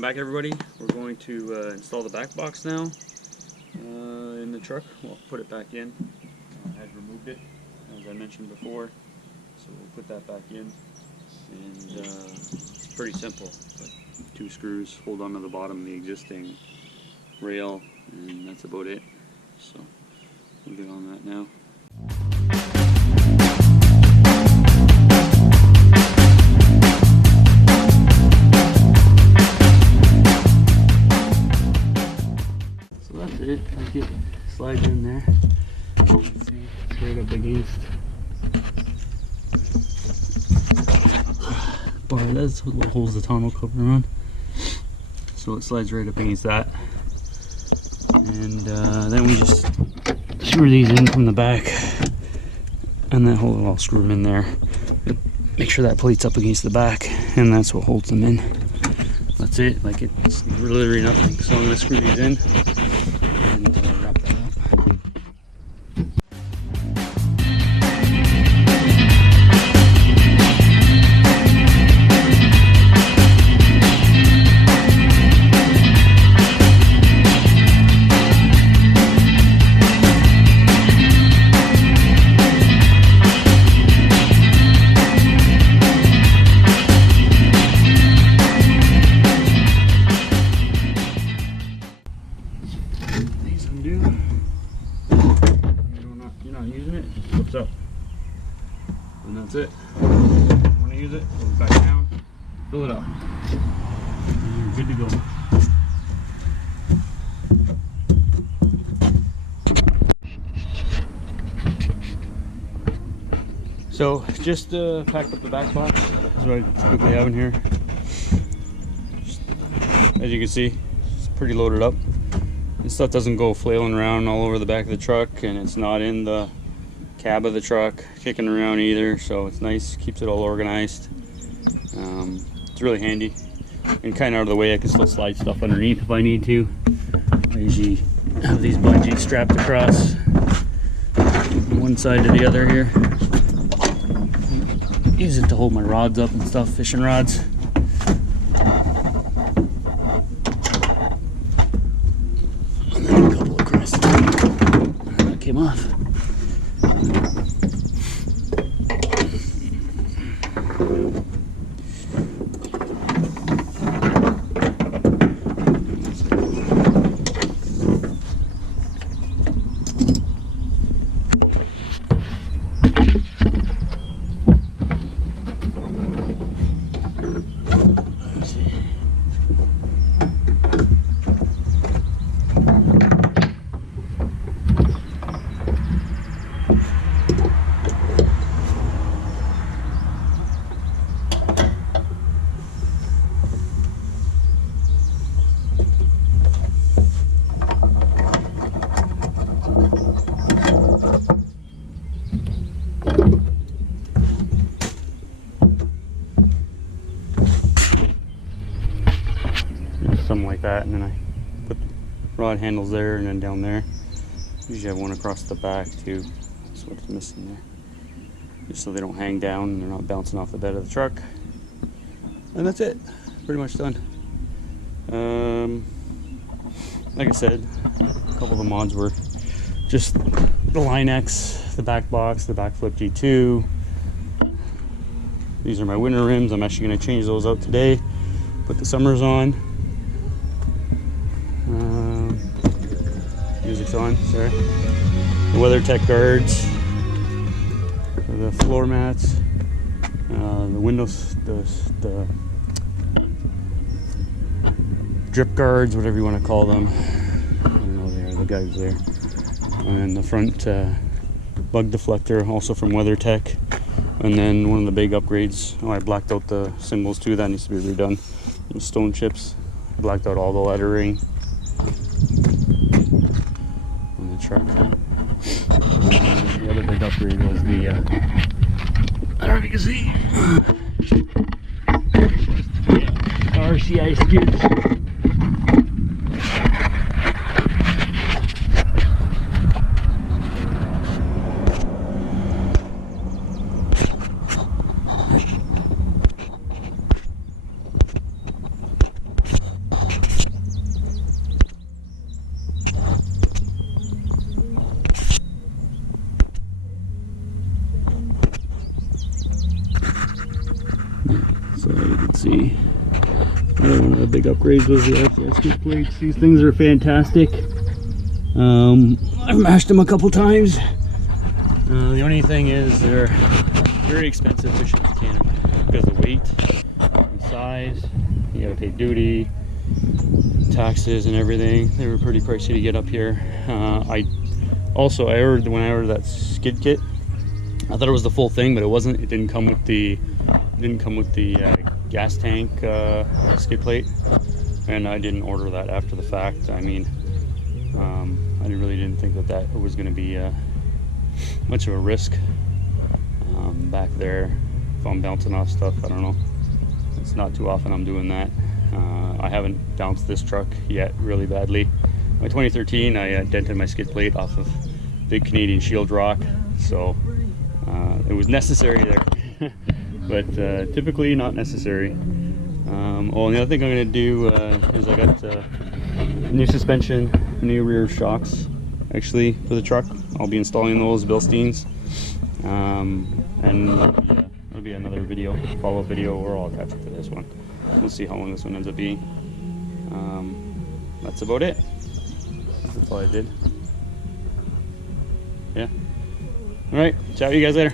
Welcome back, everybody. We're going to install the BakBox now in the truck. We'll put it back in. I had removed it, as I mentioned before, so we'll put that back in. And it's pretty simple. Like 2 screws hold on to the bottom of the existing rail, and that's about it. So we'll get on that now. That's it, like it slides in there. You can see it's right up against bar. That's what holds the tonneau cover on. So it slides right up against that. And then we just screw these in from the back. And then I'll screw them in there. Make sure that plate's up against the back. And that's what holds them in. That's it, like it's literally nothing. So I'm going to screw these in. Wrap that up. You're not using it, it just flips up. And that's it. If you want to use it, go back down, fill it up. And you're good to go. So just packed up the BakBox. That's what I quickly have in here. As you can see, it's pretty loaded up. This stuff doesn't go flailing around all over the back of the truck, and it's not in the cab of the truck kicking around either, so it's nice, keeps it all organized. It's really handy and kind of out of the way. I can still slide stuff underneath if I need to. I usually have these bungees strapped across from one side to the other here. Use it to hold my rods up and stuff, fishing rods. Came off. Something like that, and then I put rod handles there and then down there. Usually have one across the back too. That's what's missing there. Just so they don't hang down and they're not bouncing off the bed of the truck. And that's it. Pretty much done. Like I said, a couple of the mods were just the Line X, the BakBox, the BakFlip G2. These are my winter rims. I'm actually going to change those out today. Put the summers on. Music's on, sorry. The WeatherTech guards, the floor mats, the windows, the drip guards, whatever you want to call them. I don't know, they are the guys there. And then the front bug deflector, also from WeatherTech. And then one of the big upgrades, oh, I blacked out the symbols too, that needs to be redone. The stone chips, I blacked out all the lettering on the truck. The other big upgrade was the, I don't know if you can see, RCI skids. So you can see another one of the big upgrades was the RCS skid plates. These things are fantastic. I've mashed them a couple times. The only thing is they're very expensive to ship to Canada because of the weight and size. You gotta pay duty, taxes and everything. They were pretty pricey to get up here. I ordered, when I ordered that skid kit, I thought it was the full thing, but it wasn't. It didn't come with the gas tank skid plate, and I didn't order that after the fact. I mean, I really didn't think that was going to be much of a risk back there. If I'm bouncing off stuff, I don't know. It's not too often I'm doing that. I haven't bounced this truck yet really badly. My 2013, I dented my skid plate off of big Canadian shield rock, so it was necessary there, but typically not necessary. Oh, and the other thing I'm going to do is I got new suspension, new rear shocks actually for the truck. I'll be installing those Bilsteins, and that'll be another video, follow-up video, or I'll catch up to this one. We'll see how long this one ends up being. That's about it. That's all I did. Yeah. All right. Chat with you guys later.